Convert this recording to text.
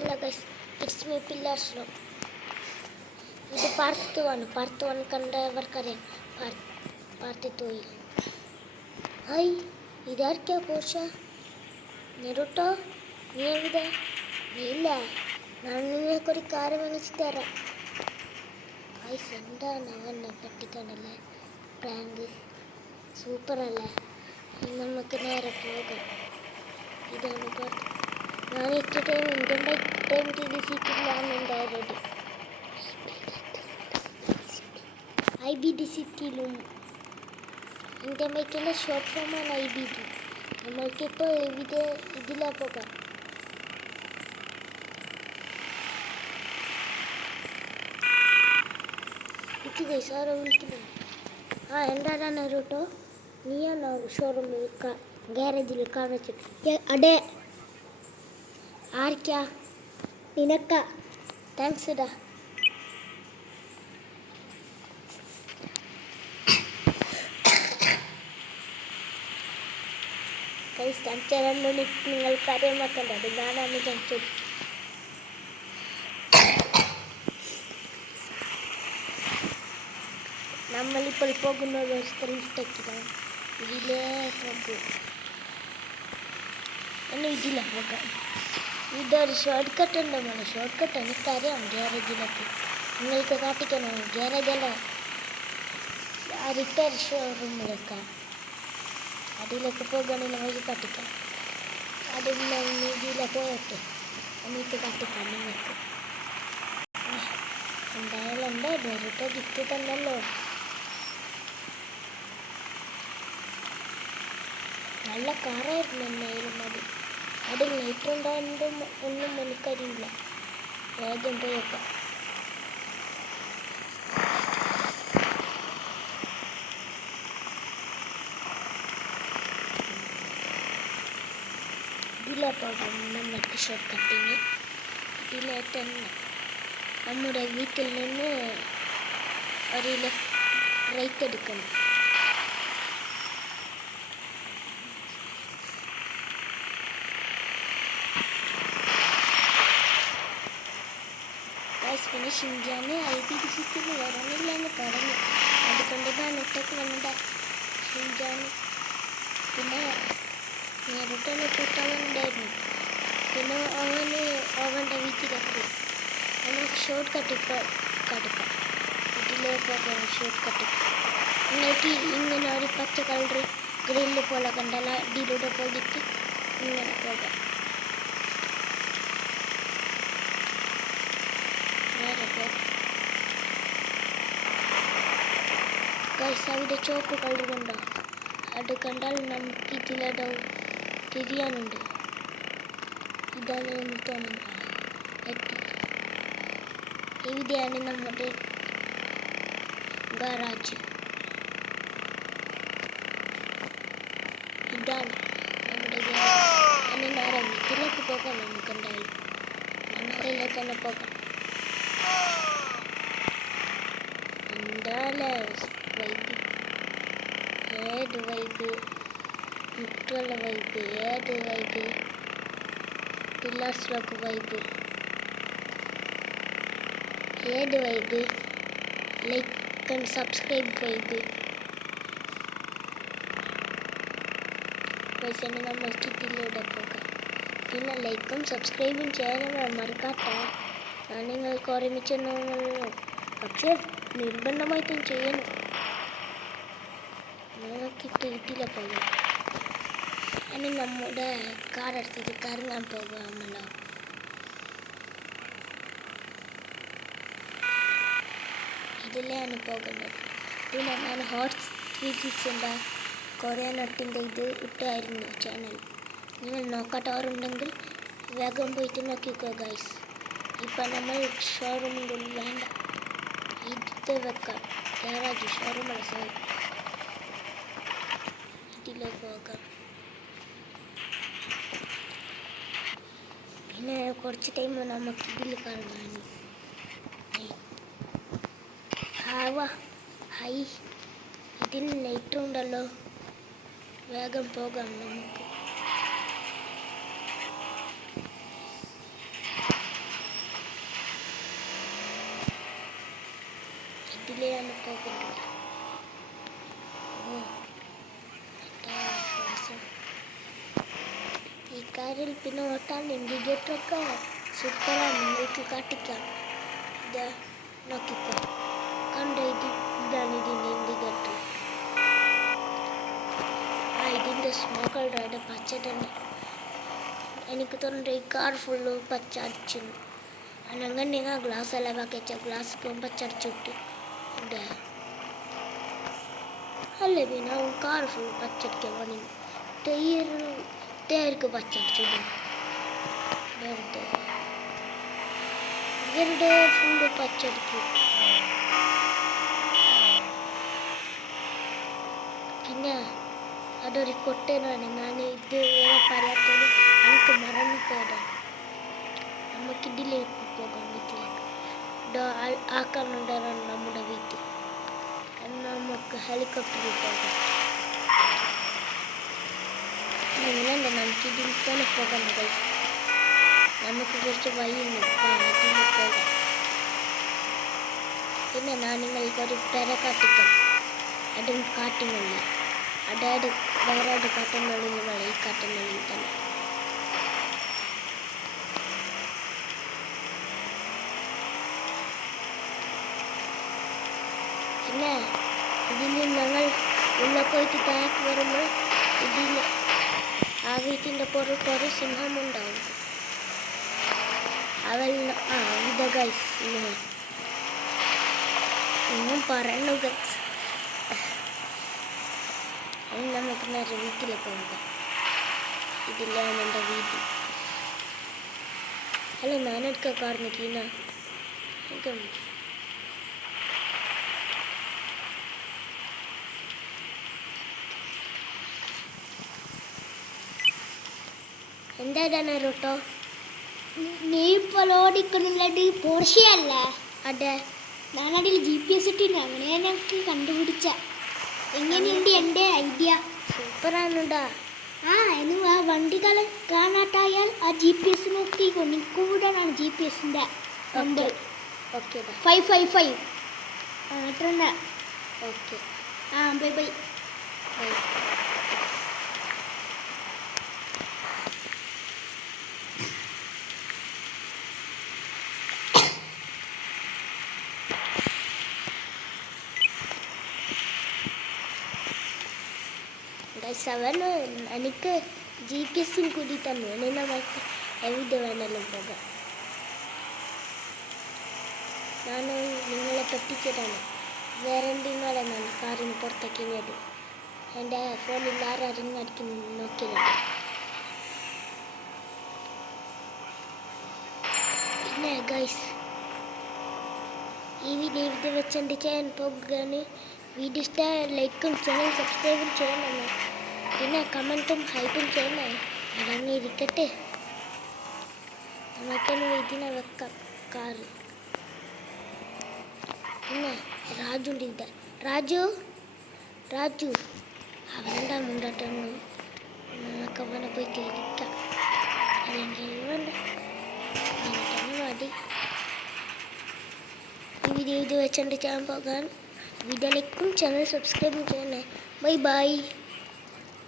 Hello guys, it's me pillars. ഇത് part 1 കണ്ടവർക്കറിയാം. Part 2 hi, ഇതാർക്കാ പോർഷ? നെറുട്ടോ, നീ എവിടെ? നീ ഇല്ല, ഞാൻ നിങ്ങൾക്കൊരു കാറ് വാങ്ങിച്ചു തരാം. ഗൈസ്, എന്താണ് അവനെ പറ്റിക്കാണല്ലേ? പ്രാങ്ക് സൂപ്പറല്ലേ? നമുക്ക് നേരെ പോകാം. ഇതാണ് പാർട്ട്. ഞാൻ ഇത്ര ടൈം സീറ്റിലാണുണ്ടായത്. IBD സിറ്റിയിലും എൻ്റെ മൈക്കിൻ്റെ ഷോർട്ട് ഫോമാണ് IBD. നമ്മൾക്കിപ്പോൾ ഇതിലാ പോകാം. ഇത് ഗൈസ്, ആരോ വിളിക്കുന്നുണ്ട്. എന്താണ് നെറുട്ടോ? നീയാണോ ഷോറൂമിൽ ഗ്യാരേജിൽ കാർ വെച്ചിട്ട്? അതെ. ആർക്കാ? നിനക്കാ. താങ്ക്സ് ഇടാ. ഗൈസ്, ചരണ്ടോണ്ട് നിങ്ങൾക്ക് അറിയാൻ വെക്കേണ്ടത് ഞാനാണ് ജനിച്ചത്. നമ്മളിപ്പോൾ പോകുന്നത് ഒരു സ്ഥലത്തേക്കിലാണ്. ഇതിലേ പോകും. ഇതിലെ പോകാം. ഇതൊരു ഷോർട്ട് കട്ട് ഉണ്ടോ? ഷോർട്ട് കട്ട് എനിക്കറിയാം. ഗ്യാരേജിലേക്ക് നിങ്ങൾക്ക് കാട്ടിക്കണോ? ഗ്യാരേജല്ല, റിപ്പയർ ഷോറൂമിലേക്കാണ്. അതിലേക്ക് പോകുകയാണെങ്കിൽ വഴി കാട്ടിക്കാം. അതില്ല, ഇതിലെ പോയിട്ട് എന്നിട്ട് കാട്ടിക്കാം നിങ്ങൾക്ക്. എന്തായാലും എൻ്റെ നെറുട്ടോ ഗിഫ്റ്റ് തന്നല്ലോ. നല്ല കാറായിരുന്നു എന്നായാലും മതി. അതിൽ നെയ്റ്റുണ്ടാകുന്നതും ഒന്നും എനിക്കറിയില്ല. വേഗം പോയേക്കാം. ഇതിലെ പോകാം നമുക്ക് ഷോർട്ട് കട്ടിങ്. ഇതിലെ തന്നെ നമ്മുടെ വീട്ടിൽ നിന്ന് ഒരു റൈറ്റ് എടുക്കണം. പിന്നെ ഷിൻജാന് IBD സിറ്റിയിൽ വരണില്ലെന്ന് പറഞ്ഞു. അതുകൊണ്ട് ഞാൻ ഒറ്റയ്ക്ക് വന്നതാ. ഷിൻജാന് പിന്നെ നേരിട്ടൊന്ന് കൂട്ടാവുന്നുണ്ടായിരുന്നു. പിന്നെ അവൻ്റെ വീട്ടിലേക്ക് പോയി. നമുക്ക് ഷോർട്ട് കട്ട് ഇപ്പോൾ കടക്കാം. വീട്ടിലേക്ക് പോകാൻ ഷോർട്ട് കട്ട്. നിങ്ങൾക്ക് ഇങ്ങനെ ഒരു പച്ച കളർ ഗ്രില്ല് പോലെ കണ്ടാൽ ഇതിലൂടെ പോയിട്ട് ഇങ്ങനെ പോകാം. ഗൈസ്, അവിടെ ചുവപ്പ് കളർ കണ്ടോ? അത് കണ്ടാൽ നമുക്ക് ഇതിലിടവും തിരിയാനുണ്ട്. ഇതാണ് എന്ന് തോന്നുന്നു. ഇവിടെയാണ് നമ്മുടെ ഗാരാജ്. ഇതാണ് നമ്മുടെ ഗാരാജ്. അതിന് നേരം വീട്ടിലേക്ക് പോകാം. നമുക്ക് എന്തായാലും നമ്മളിലേക്ക് തന്നെ പോകാം. എന്തായാലേ വൈബ്, ഏത് വൈബ്, മുട്ടുള്ള വൈബ്, ഏത് വൈബ്, പില്ലേഴ്സിലൊക്കെ വൈബ്, ഏത് vibe, like and subscribe vibe. പക്ഷേ നമ്മൾക്ക് ഇതിലൂടെ പോകാം. പിന്നെ ലൈക്കും സബ്സ്ക്രൈബും ചെയ്യാൻ മറക്കാത്ത. ഞാൻ നിങ്ങൾക്ക് ഒരുമിച്ച് പക്ഷേ നിർബന്ധമായിട്ടും ചെയ്യണം. നിങ്ങൾക്ക് വീട്ടിലെ പോകാം. ഇനി നമ്മുടെ കാർ എടുത്തിട്ട് കറങ്ങാൻ പോകാമല്ലോ. ഇതിലാണ് പോകുന്നത്. പിന്നെ ഞാൻ ഹോട്ട് വീഡിയോസിൻ്റെ കൊറിയനട്ടിൻ്റെ ഇത് ഇട്ടായിരുന്നു ചാനൽ. നിങ്ങൾ നോക്കാത്തവരുണ്ടെങ്കിൽ വേഗം പോയിട്ട് നോക്കിക്കോ ഗൈസ്. ഇപ്പം നമ്മൾ ഷോറൂമിൻ്റെ ഉള്ളിൽ വേണ്ട, ഇത് വെക്കാം. ഗാരാജ് ഷോറൂമല്ല, സോറി. ഇതിലേക്ക് പോകാം. പിന്നെ കുറച്ച് ടൈം നമുക്ക് ഇതിൽ കറങ്ങാൻ. ഹൈ, ഇതിൽ ലൈറ്റും ഉണ്ടല്ലോ. വേഗം പോകാം നമുക്ക്. ഒന്ന് പോകുന്നുണ്ട്. ഈ കാറിൽ പിന്നെ ഓട്ടാൻ ഇൻഡിക്കേറ്ററൊക്കെ സൂപ്പറാണ്, നിങ്ങൾക്ക് കാട്ടിക്കാം. ഇത് നോക്കിക്കോ, കണ്ടോ, ഇതാണ് ഇതിൻ്റെ ഇൻഡിക്കേറ്റർ. ഇതിൻ്റെ സ്മോക്കളുടെ പച്ച തന്നെ. എനിക്ക് തോന്നുന്നുണ്ട് ഈ കാർ ഫുള്ള് പച്ച അടിച്ചു. അങ്ങനെ ഗ്ലാസ് എല്ലാം വെച്ച ഗ്ലാസ് പച്ച അടിച്ചിട്ട് അല്ലേ, പിന്നെ കാർ ഫുള്ള് പച്ചടിക്കാൻ പണി. ടയർക്ക് പച്ചടിച്ചിടും, ഇവരുടെ ഫുള്ള് പച്ചടിക്കും. പിന്നെ അതൊരു കൊട്ടേനാണ്. ഞാൻ ഇത് പറയാത്തത് എനിക്ക് മറന്നു പോയതാണ്. നമുക്കിതിലേക്ക് പോകാം, വീട്ടിലേക്ക് ആക്കാനുണ്ടാണ് നമ്മുടെ വീട്ടിൽ. നമുക്ക് ഹെലികോപ്റ്ററിൽ പോകാം. അങ്ങനെയുണ്ട്, നമുക്കിതിൽ തന്നെ പോകാം. നമുക്ക് കുറച്ച് വഴിയുണ്ട്, ഇതിൽ പോകാം. പിന്നെ ഞാൻ നിങ്ങൾക്കൊരു പെര കാട്ടിക്കാം. അതും കാട്ടിനുള്ളിൽ, അതായത് വേറെ കാട്ടിനുള്ളിൽ നിങ്ങൾ ഈ കാട്ടിനുള്ളിൽ തന്നെ. പിന്നെ ഇതിൽ ഞങ്ങൾ ഉള്ളപ്പോയിട്ട് താഴേക്ക് വരുമ്പോൾ ഇതിൽ ആ വീട്ടിൻ്റെ പുറത്തൊരു സിംഹമുണ്ടാവും. അവൾ ഇത് ഗൈസ് ഒന്നും പറയണു ഗൈസ്. നമുക്ക് നേരെ വീട്ടിലേക്ക് പോകാം. ഇതിലാണ് എൻ്റെ വീട്ടിൽ. അല്ല, ഞാനെടുക്കാൻ കാരണം കീന എന്താണ് റൂട്ടോ? നീ ഇപ്പോൾ ഓടിക്കുന്നുള്ളത് പോർഷയല്ല. അതെ, ഞാനതിൽ GPS ഇട്ടിട്ട് അങ്ങനെ എനിക്ക് കണ്ടുപിടിച്ച. എങ്ങനെയുണ്ട് എൻ്റെ ഐഡിയ? സൂപ്പറാണുണ്ടാ. എന്ന് ആ വണ്ടികൾ കാണാട്ടായാൽ ആ GPS നോക്കിക്കോ. നിൽക്കൂടാണ് GPS-ൻ്റെ നമ്പർ. ഓക്കെ 555. അത്ര. Okay, bye bye. അവന് എനിക്ക് GPS കൂടി തന്നു. ഇനി നമുക്ക് എവിടെ വേണമെങ്കിലും പോകാം. ഞാൻ നിങ്ങളെ പറ്റിച്ചതാണ്. വേറെ എന്തെങ്കിലും ഞാൻ കാറിന് പുറത്തേക്കിയത്. എൻ്റെ ഫോണിൽ ആരും അടിക്കും നോക്കില്ല. പിന്നെ ഗൈസ്, ഈ വീഡിയോ ഇവിടെ വെച്ചെൻ്റെ ചെയ്യാൻ പോകുകയാണ്. വീഡിയോ ഇഷ്ടമായ ലൈക്കും ചാനൽ സബ്സ്ക്രൈബും ചെയ്യണം. പിന്നെ കമൻറ്റും ഹൈപ്പും ചെയ്യണേ. അടങ്ങിയിരിക്കട്ടെ. നമുക്കൊന്ന് ഇതിനെ വെക്കാം കാറ്. പിന്നെ രാജുണ്ട് ഇത്. രാജു അവനെന്താ മുണ്ടോട്ടൊന്നും. നമുക്ക് അവനെ പോയി ഇരിക്കാം. അല്ലെങ്കിൽ വേണ്ട, മതി. ഈ വീഡിയോ ഇത് വെച്ചെൻ്റെ ചെയ്യാൻ പോകാൻ. വീഡിയോയിലേക്കും ചാനൽ സബ്സ്ക്രൈബും ചെയ്യണേ. Bye bye.